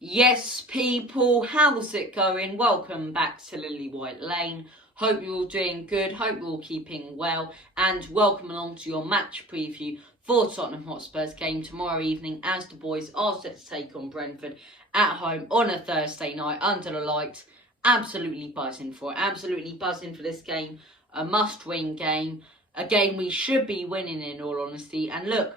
Yes, people, how's it going? Welcome back to Lilywhite Lane. Hope you're all doing good, hope you're all keeping well, and welcome along to your match preview for Tottenham Hotspur's game tomorrow evening as the boys are set to take on Brentford at home on a Thursday night under the lights. Absolutely buzzing for it, absolutely buzzing for this game. A must-win game, a game we should be winning in all honesty. And look,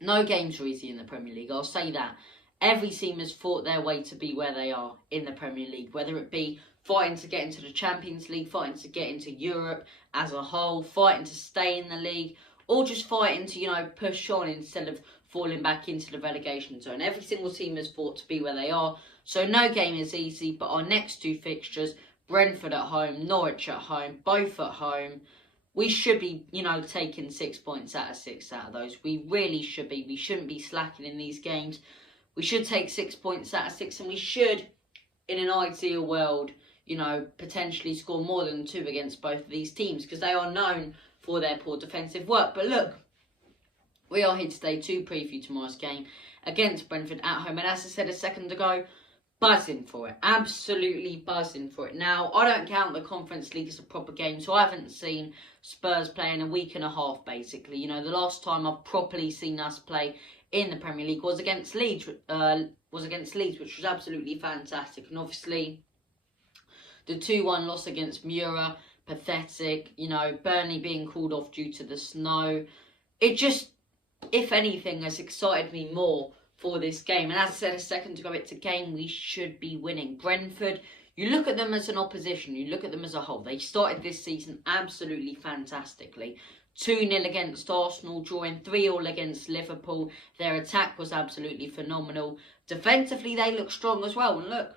no games are easy in the Premier League, I'll say that. Every team has fought their way to be where they are in the Premier League, whether it be fighting to get into the Champions League, fighting to get into Europe as a whole, fighting to stay in the league, or just fighting to, push on instead of falling back into the relegation zone. Every single team has fought to be where they are, so no game is easy, but our next two fixtures, Brentford at home, Norwich at home, both at home, we should be, taking 6 points out of 6 out of those. We really should be. We shouldn't be slacking in these games. We should take 6 points out of 6, and we should, in an ideal world, potentially score more than 2 against both of these teams because they are known for their poor defensive work. But look, we are here today to preview tomorrow's game against Brentford at home. And as I said a second ago, buzzing for it. Absolutely buzzing for it. Now, I don't count the Conference League as a proper game, so I haven't seen Spurs play in a week and a half, basically. The last time I've properly seen us play in the Premier League was against Leeds, which was absolutely fantastic. And obviously, the 2-1 loss against Mura, pathetic. Burnley being called off due to the snow. It just, if anything, has excited me more for this game. And as I said a second ago, it's a game we should be winning. Brentford, you look at them as an opposition, you look at them as a whole. They started this season absolutely fantastically. 2-0 against Arsenal, drawing 3-3 against Liverpool. Their attack was absolutely phenomenal. Defensively, they look strong as well. And look,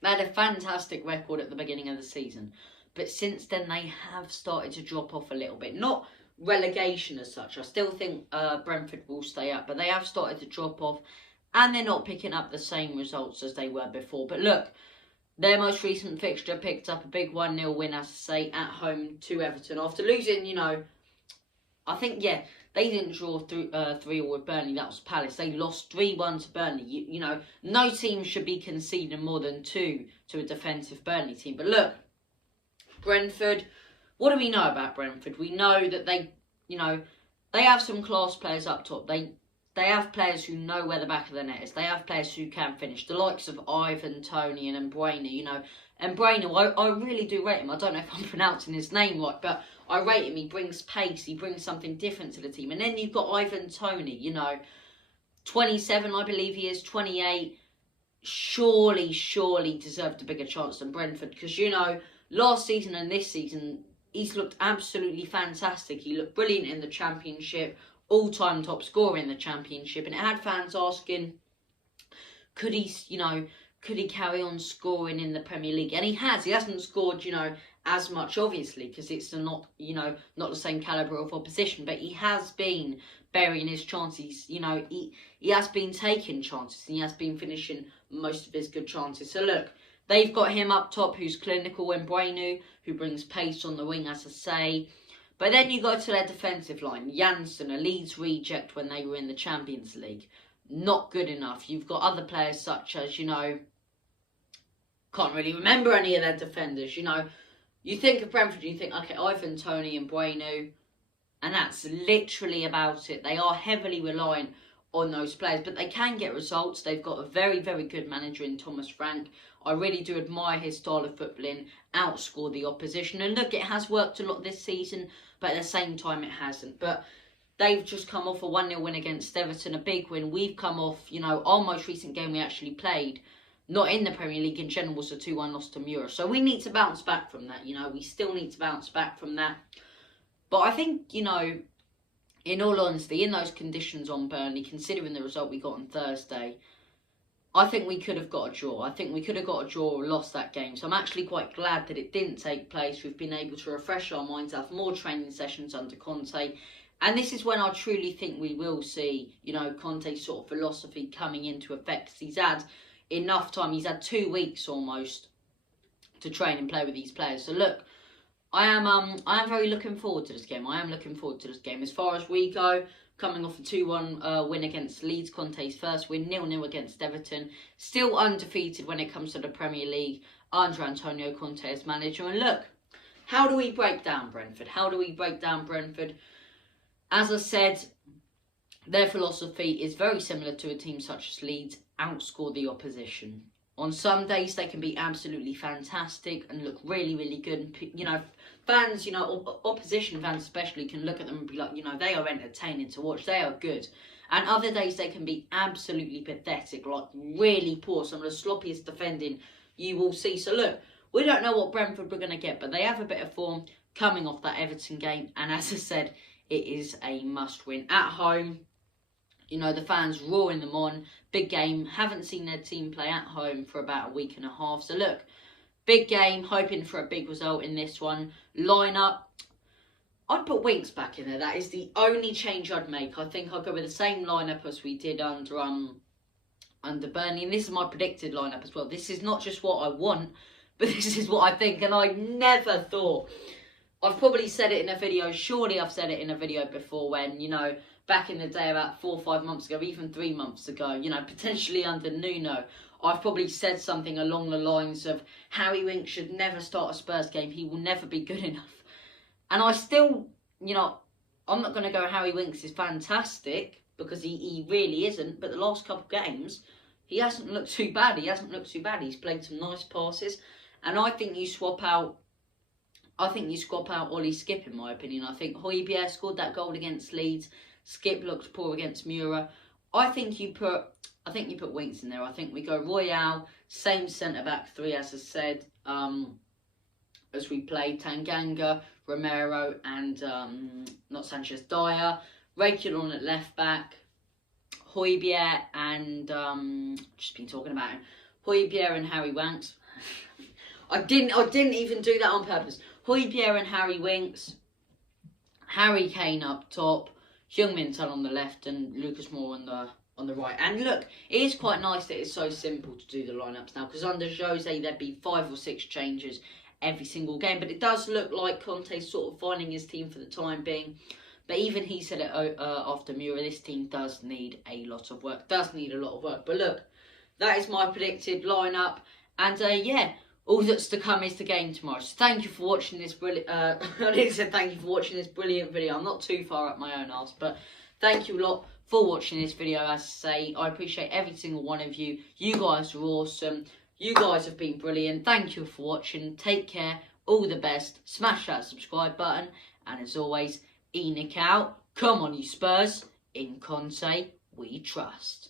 they had a fantastic record at the beginning of the season. But since then, they have started to drop off a little bit. Not relegation as such. I still think Brentford will stay up. But they have started to drop off. And they're not picking up the same results as they were before. But look, their most recent fixture picked up a big 1-0 win, as I say, at home to Everton. After losing, I think, they didn't draw 3-3 with Burnley. That was Palace. They lost 3-1 to Burnley. No team should be conceding more than 2 to a defensive Burnley team. But look, Brentford, what do we know about Brentford? We know that they have some class players up top. They have players who know where the back of the net is. They have players who can finish. The likes of Ivan, Toney and Mbrena, And Mbrena, I really do rate him. I don't know if I'm pronouncing his name right, but I rate him. He brings pace. He brings something different to the team. And then you've got Ivan Toney, 27, I believe he is, 28. Surely deserved a bigger chance than Brentford. Because, last season and this season, he's looked absolutely fantastic. He looked brilliant in the Championship. All-time top scorer in the Championship, and it had fans asking, could he carry on scoring in the Premier League? And he has. He hasn't scored, as much, obviously, because it's not the same calibre of opposition, but he has been burying his chances. He has been taking chances, and he has been finishing most of his good chances. So look, they've got him up top, who's clinical, and Mbrena, who brings pace on the wing, as I say. But then you go to their defensive line. Janssen, a Leeds reject when they were in the Champions League. Not good enough. You've got other players such as, can't really remember any of their defenders. You think of Brentford, you think, okay, Ivan, Toney and Mbrena. And that's literally about it. They are heavily reliant on those players. But they can get results. They've got a very, very good manager in Thomas Frank. I really do admire his style of footballing, outscore the opposition. And look, it has worked a lot this season, but at the same time it hasn't. But they've just come off a 1-0 win against Everton, a big win. We've come off, our most recent game we actually played, not in the Premier League in general, was a 2-1 loss to Mura. So we need to bounce back from that, we still need to bounce back from that. But I think, in all honesty, in those conditions on Burnley, considering the result we got on Thursday, I think we could have got a draw. I think we could have got a draw or lost that game. So I'm actually quite glad that it didn't take place. We've been able to refresh our minds, have more training sessions under Conte. And this is when I truly think we will see, Conte's sort of philosophy coming into effect. He's had enough time. He's had 2 weeks almost to train and play with these players. So look, I am very looking forward to this game. I am looking forward to this game. As far as we go, coming off a 2-1 win against Leeds, Conte's first win, 0-0 against Everton. Still undefeated when it comes to the Premier League under Antonio Conte as manager. And look, how do we break down Brentford? How do we break down Brentford? As I said, their philosophy is very similar to a team such as Leeds: outscore the opposition. On some days, they can be absolutely fantastic and look really, really good. And, you know, fans, you know, opposition fans especially, can look at them and be like, you know, they are entertaining to watch. They are good. And other days, they can be absolutely pathetic, like really poor. Some of the sloppiest defending you will see. So, look, we don't know what Brentford we're going to get, but they have a bit of form coming off that Everton game. And as I said, it is a must-win. At home, you know, the fans roaring them on. Big game. Haven't seen their team play at home for about a week and a half. So look, big game. Hoping for a big result in this one. Lineup, I'd put Winks back in there. That is the only change I'd make. I think I'll go with the same lineup as we did under Burnley. And this is my predicted lineup as well. This is not just what I want, but this is what I think. And I never thought... I've probably said it in a video. Surely I've said it in a video before when, you know, back in the day, about 4 or 5 months ago, even 3 months ago, you know, potentially under Nuno, I've probably said something along the lines of Harry Winks should never start a Spurs game. He will never be good enough. And I still, you know, I'm not going to go Harry Winks is fantastic, because he really isn't. But the last couple of games, he hasn't looked too bad. He's played some nice passes. And I think you swap out Ollie Skip, in my opinion. I think Højbjerg scored that goal against Leeds. Skip looked poor against Mura. I think you put Winks in there. I think we go Royale, same centre-back three as I said, as we played Tanganga, Romero and not Sanchez, Dyer. Reguilon at left-back. Højbjerg and just been talking about him. Højbjerg and Harry Winks. I didn't even do that on purpose. Højbjerg and Harry Winks. Harry Kane up top. Heung-min Son on the left and Lucas Moura on the right. And look, it is quite nice that it's so simple to do the lineups now, because under Jose there'd be 5 or 6 changes every single game. But it does look like Conte's sort of finding his team for the time being. But even he said it after Mura, this team does need a lot of work. But look, that is my predicted lineup. And yeah, all that's to come is the game tomorrow. So thank you for watching this brilliant. Thank you for watching this brilliant video. I'm not too far up my own arse, but thank you a lot for watching this video. As I say, I appreciate every single one of you. You guys are awesome. You guys have been brilliant. Thank you for watching. Take care. All the best. Smash that subscribe button. And as always, Enoch out. Come on, you Spurs. In Conte, we trust.